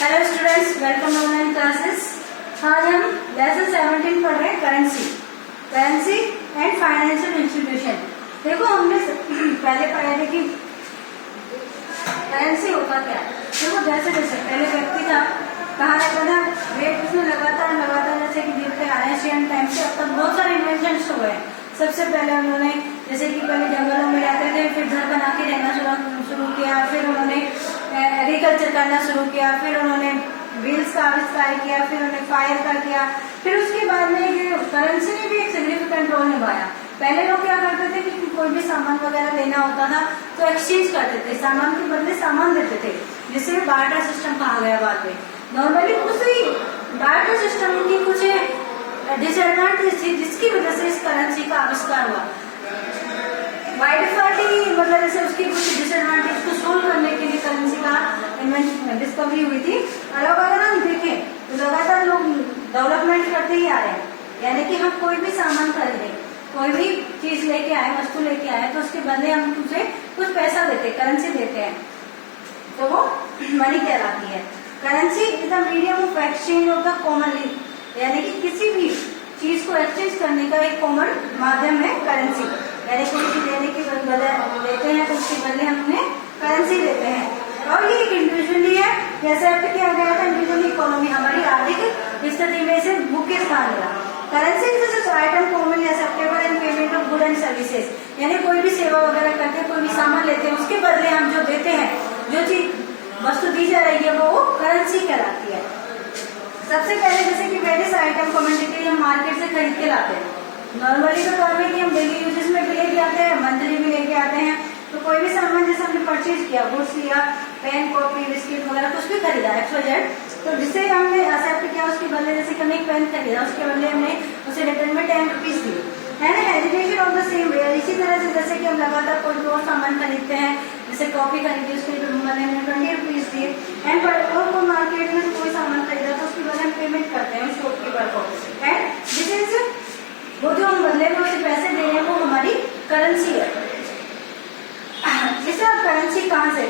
Hello students, welcome to online classes. आज हम lesson 17 पढ़ रहे हैं करेंसी एंड फाइनेंशियल इंस्टीट्यूशन। देखो हमने पहले पढ़ा है कि करेंसी होता क्या है। देखो जैसे जैसे पहले व्यक्ति था कहाँ रहता था, रेट उसमें लगातार जैसे कि देखते आ रहे हैं एशियन टाइम से अब तक बहुत सारे इन्वेंशन हुए हैं। सबसे पहले उन्होंने जैसे कि पहले जंगलों में रहते थे, फिर घर बना के रहना शुरू किया, फिर उन्होंने एग्रीकल्चर करना शुरू किया, फिर उन्होंने व्हील्स का आविष्कार किया, फिर उन्होंने फायर का किया, फिर उसके बाद में करेंसी ने भी एक सिग्निफिकेंट रोल निभाया। पहले लोग क्या करते थे कि कोई भी सामान वगैरह लेना होता था तो एक्सचेंज करते थे, सामान के बदले सामान देते थे, जिसे बार्टर सिस्टम कहा गया बाद में। नॉर्मली उसी बार्टर सिस्टम की कुछ डिसएडवांटेज थी जिसकी वजह से इस करेंसी का आविष्कार हुआ। बाय डिफॉल्ट ही मतलब जैसे उसकी कुछ डिसएडवांटेज को सोल्व करने के लिए करेंसी का इन्वेंशन डिस्कवरी हुई थी। अगर हम देखें तो लगातार लोग डेवलपमेंट करते ही आ रहे हैं, यानी कि हम कोई भी सामान खरीदें, कोई भी चीज लेके आए, वस्तु लेके आए तो उसके बदले हम उसे कुछ पैसा देते, करेंसी देते हैं, तो वो मनी कहलाती है। Currency is the medium of exchange of the commonly, यानी कि किसी भी चीज को एक्सचेंज करने का एक कॉमन माध्यम है करेंसी। यानी कोई चीज लेने के बदले देते हैं तो उसके बदले हम उन्हें करेंसी देते हैं। और ये एक इंडिविजुअली है, जैसे अर्थ किया गया था इंडिविजुअल इकोनॉमी, हमारी आर्थिक स्थिति में इसे मुख्य स्थान मिला। Currency is item commonly acceptable in payment of good and services, यानी कोई भी सेवा वगैरह करते हैं, कोई भी सामान लेते हैं, उसके बदले हम जो देते हैं, जो चीज वस्तु दी जा रही है वो करेंसी कहलाती है। सबसे पहले जैसे कि वेरियस आइटम कमोडिटी हम मार्केट से खरीद के लाते हैं। नॉर्मली तो काम है कि हम डेली यूजेस में भी लेके आते हैं, मंथली भी लेके आते हैं। तो कोई भी सामान जैसे हमने परचेज किया, गुड्स लिया, पेन, कॉपी, बिस्किट वगैरह कुछ भी खरीदा XYZ, तो जिसे हमने एक्सेप्ट किया उसके बदले जैसे कि हमने एक पेन खरीदा, उसके बदले हमने उसे रिटर्न में 10 रुपीज दिए, है ना। Education of the same way. इसी तरह से जैसे कि हम लगातार कोई और सामान खरीदते हैं, जैसे कॉपी खरीदी, उसके बदले हमने 20 रुपीज दिए। एंड और कोई मार्केट में कोई सामान खरीदा तो उसके बदले हम पेमेंट करते हैं शॉपकीपर को। एंड दिस इज वो जो हम बदले में उसे पैसे दे रहे हैं वो हमारी करेंसी है। इसे अब करेंसी कहाँ से,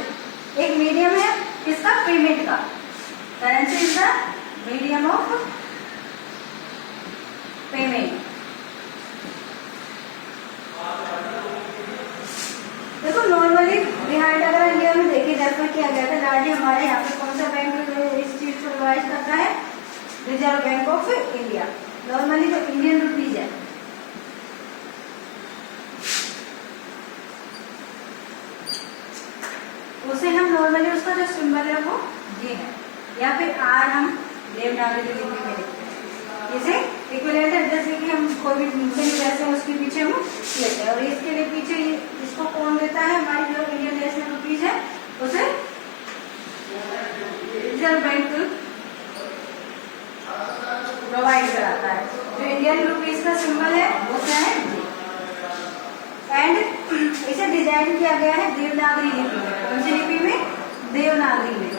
एक मीडियम है किसका, पेमेंट का। Currency is the medium of payment. देखो नॉर्मली बिहाइंड अगर इंडिया में देखिए रेफर किया गया था, लार्जली हमारे यहाँ पे कौन सा बैंक इस चीज को रिवाइज करता है, reserve bank of India. Normally तो इंडियन रुपीज है। उसे हम नॉर्मली उसका जो सिंबल है वो ये है, या फिर आर हम देवनागरी लिपि में लिखते हैं। इसे इक्विवेलेंट है, जैसे कि हम कोई भी जैसे उसके पीछे हम लेते हैं, और इसके लिए पीछे इसको कौन देता है, हमारी जो इंडियन नेशनल रुपीज है उसे रिजर्व बैंक प्रोवाइड कराता है। जो इंडियन रुपीज का सिंबल है वो क्या है, एंड इसे डिजाइन किया गया है देवनागरी लिपि में। कौन सी लिपि में, देवनागरी में।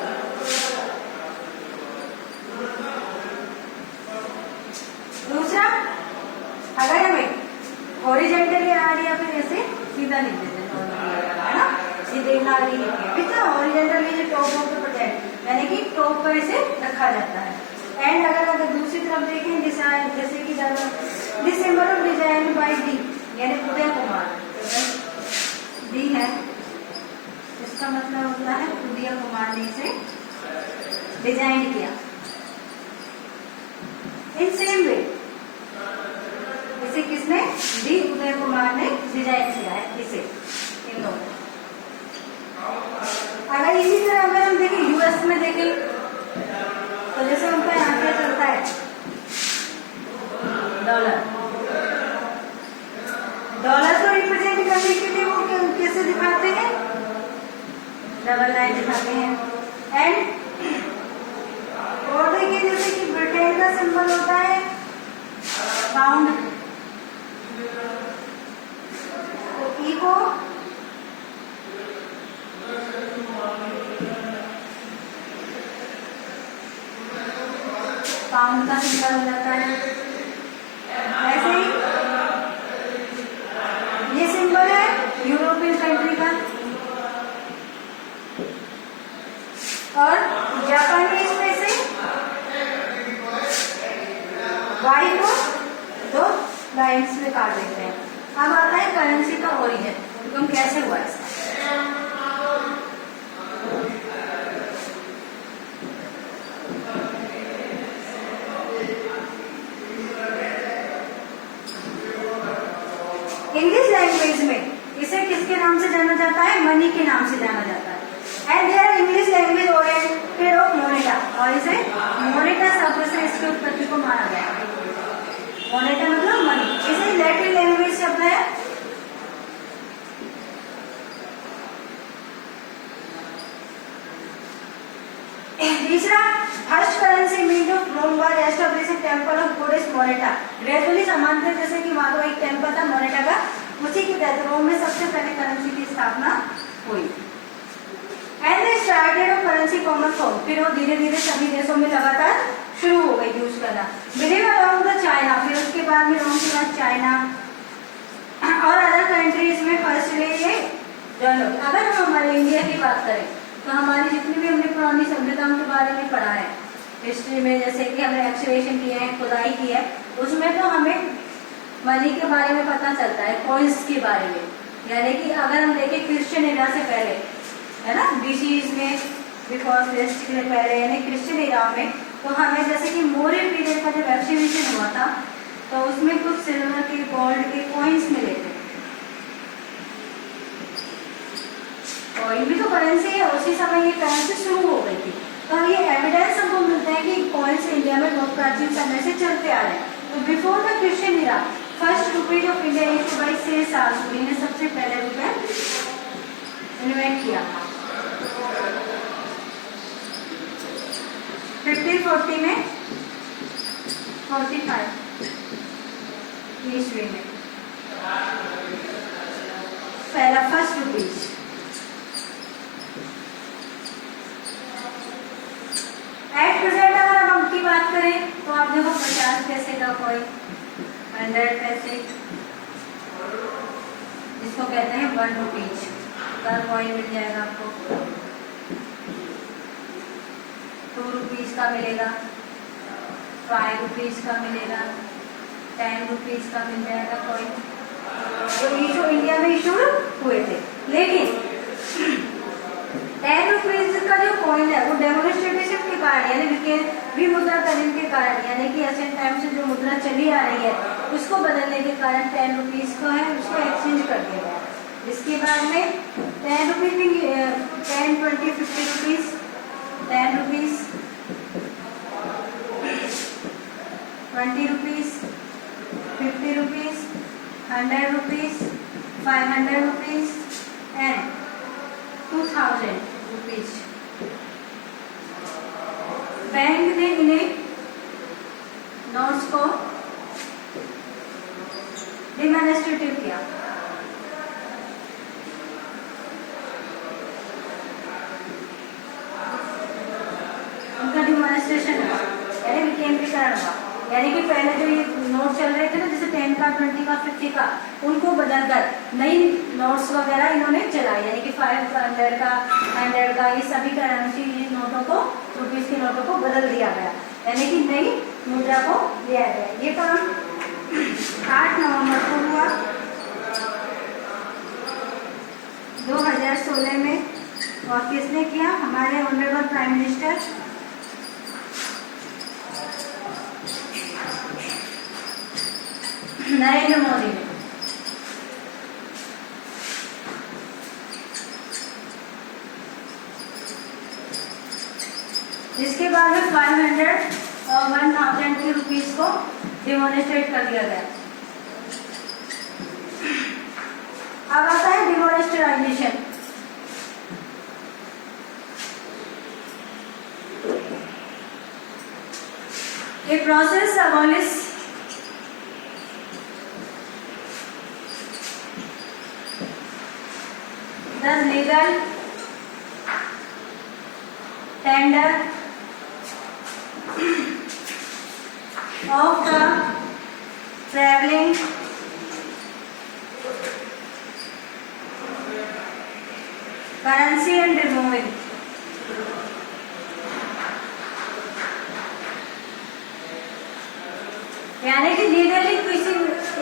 दूसरा, अगर हमें हॉरिजॉन्टली आ रही या फिर ऐसे सीधा लिख देते हैं, है ना, ये देवनागरी लिपि है। ठीक है, हॉरिजॉन्टली जो टॉप ऑफ द प्रोजेक्ट, यानी कि टॉप पर इसे रखा जाता है। एंड अगर दूसरी तरफ देखें जैसे कि this symbol of design by D, यानी उदय कुमार, डी है, इसका मतलब होता है उदय कुमार ने इसे डिजाइन किया। इन सेम वे इसे किसने, डी उदय कुमार ने डिजाइन किया है इसे, इन दोनों। अगर इसी तरह अगर हम देखें यूएस में देखें तो जैसे उनका यहाँ पे चलता है डॉलर। डॉलर को रिप्रेजेंट करने के लिए वो कैसे दिखाते हैं, डबल लाइन दिखाते हैं। एंड और देखिए जैसे कि ब्रिटेन का सिंबल होता है पाउंड, तो ई को पाउंड का सिंबल हो जाता है। ऐसे ही ये सिंबल है यूरोपियन कंट्री का, और जापानीज में वाई को दो लाइन्स में काट देते हैं। अब आता है करेंसी का ओरिजिन, तो कैसे हुआ इसका। इंग्लिश लैंग्वेज में इसे किसके नाम से जाना जाता है, मनी के नाम से जाना जाता है। And there English language oriented of Moneta, और इसे मोनेटा शब्द से इसकी उत्पत्ति को माना गया। मोनेटा मतलब मनी, इसे लैटिन लैंग्वेज शब्द है। तीसरा, first currency mean of Rome was establish temple of goddess Moneta. Gradually समानता, जैसे कि वहां एक टेंपल था मोनेटा का, उसी के तहत रोम में सबसे पहले करेंसी की स्थापना हुई। And they started off currency common form, फिर वो धीरे धीरे सभी देशों में लगातार शुरू हो गई यूज करना। बिलीव अराउंड द चाइना, फिर उसके बाद में रोम के बाद चाइना और अदर कंट्रीज में फर्स्ट डे ये जॉइन हो। अगर हम हमारे इंडिया की बात करें तो हमारी जितनी भी हमने पुरानी सभ्यताओं के बारे में पढ़ा है हिस्ट्री में, जैसे कि हमने एक्सकवेशन की है, खुदाई की है, उसमें तो हमें मनी के बारे में पता चलता है, कॉइन्स के बारे में। यानी कि अगर हम देखें क्रिश्चियन एरा से पहले, है ना, बीसीज में, बिफोर क्रिस्ट के पहले, यानी क्रिश्चियन एरा में, तो हमें जैसे कि मौर्य पीरियड का जब एक्सकवेशन हुआ था तो उसमें कुछ सिल्वर के, गोल्ड के कॉइन्स मिले थे। कॉइन भी तो करेंसी है, उसी समय ये करेंसी शुरू हो गई थी। तो ये एविडेंस हमको मिलता है कि कॉइन्स इंडिया में बहुत प्राचीन समय से चलते आ रहे हैं। तो before the Christian era first rupees of India issue bye Sher Shah Suri ने सबसे पहले रुपए इन्वेंट किया। 1540 में 45 ईस्वी में पहला फर्स्ट रुपीज। एट प्रेजेंट अगर हम उनकी बात करें तो आप देखो 50 पैसे का कॉइन, 100 पैसे, जिसको कहते हैं 1 रुपीज का कॉइन मिल जाएगा आपको। 2 रुपीज का मिलेगा, 5 रुपीज का मिलेगा, 10 रुपीज का मिल जाएगा कॉइन। तो इशू इंडिया में इशू हुए थे, लेकिन 10 रुपीज का जो कॉइन है वो डेमोन्स्ट्रेशन के कारण, यानी विमुद्राकरण के कारण, यानी कि एशियन टाइम से जो मुद्रा चली आ रही है उसको बदलने के कारण 10 रुपीज को है उसको एक्सचेंज कर दिया गया। इसके बाद में 10 रुपीज भी 10, 20, 50 rupees, 10 rupees, 20 rupees, 50 rupees, 100 rupees, 500 rupees and 2000 rupees. Bank ने इन्हें नोट्स को डिमॉन्स्ट्रेटिव किया। उनका डिमॉन्स्ट्रेशन हुआ, यानी विकेंद्रीकरण हुआ। यानी कि पहले जो ये नोट चल रहे थे ना, जैसे 10 का, 20 का, 50 का, उनको बदलकर नई नोट्स वगैरह इन्होंने चलाई। यानी कि 5 का, 100 का, ये सभी करेंसी नोटों को, रुपीज के नोटों को बदल दिया गया, यानी कि नई मुद्रा को लिया गया। ये काम 8 नवंबर को हुआ 2016 में। और किसने किया? हमारे honourable prime minister Narendra Modi ने। जिसके बाद में 500 और 1000 के रुपीज को डिमॉन्स्ट्रेट कर दिया गया। अब आता है डिमॉन्स्ट्रेशन। ये process abolish the legal tender of the traveling currency and removing यानी कि लीगली किसी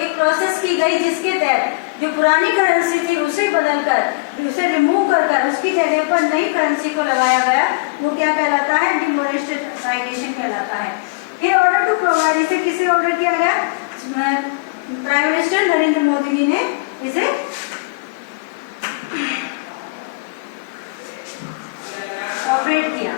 एक प्रोसेस की गई जिसके तहत जो पुरानी करेंसी थी उसे बदलकर उसे रिमूव कर उसकी जगह पर नई करेंसी को लगाया गया, वो क्या कहलाता है? डिमोनेटाइजेशन कहलाता है। फिर ऑर्डर टू प्रोवाइड, इसे किसे ऑर्डर किया गया? प्राइम मिनिस्टर नरेंद्र मोदी जी ने इसे ऑपरेट किया।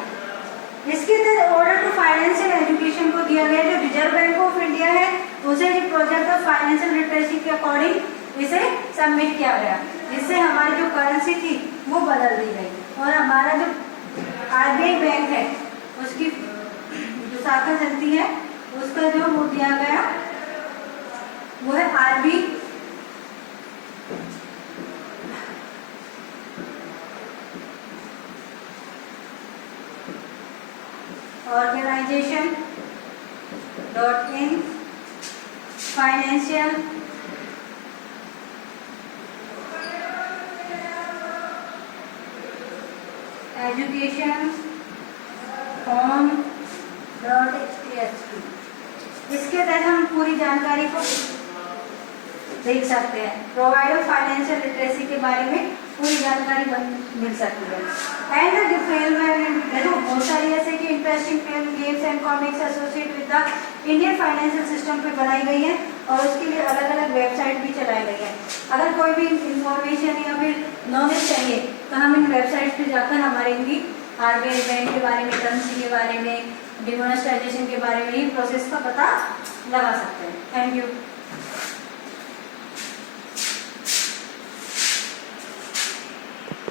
इसके तहत ऑर्डर टू फाइनेंशियल एजुकेशन को दिया गया, जो रिजर्व बैंक ऑफ इंडिया है उसे जो प्रोजेक्ट ऑफ फाइनेंशियल लिटरेसी के अकॉर्डिंग इसे सबमिट किया गया, जिससे हमारी जो करेंसी थी वो बदल दी गई और हमारा जो आरबीआई बैंक है उसकी जो शाखा चलती है उसका जो वो दिया गया वो है RB organisation .in financial education form .html। इसके तहत हम पूरी जानकारी को देख सकते हैं। प्रोवाइडर फाइनेंशियल लिटरेसी के बारे में पूरी जानकारी मिल सकती है। एंड द फिल्म देखो बहुत सारी ऐसे कि interesting film, games and comics associate with the Indian financial system पे बनाई गई है और उसके लिए अलग अलग वेबसाइट भी चलाई गई है। अगर कोई भी इंफॉर्मेशन या फिर नॉलेज चाहिए तो हम इन वेबसाइट पे जाकर हमारे इनकी आरबीआई बैंक के बारे में, करेंसी के बारे में, डिमोनेटाइजेशन के बारे में, प्रोसेस का पता लगा सकते हैं। Thank you.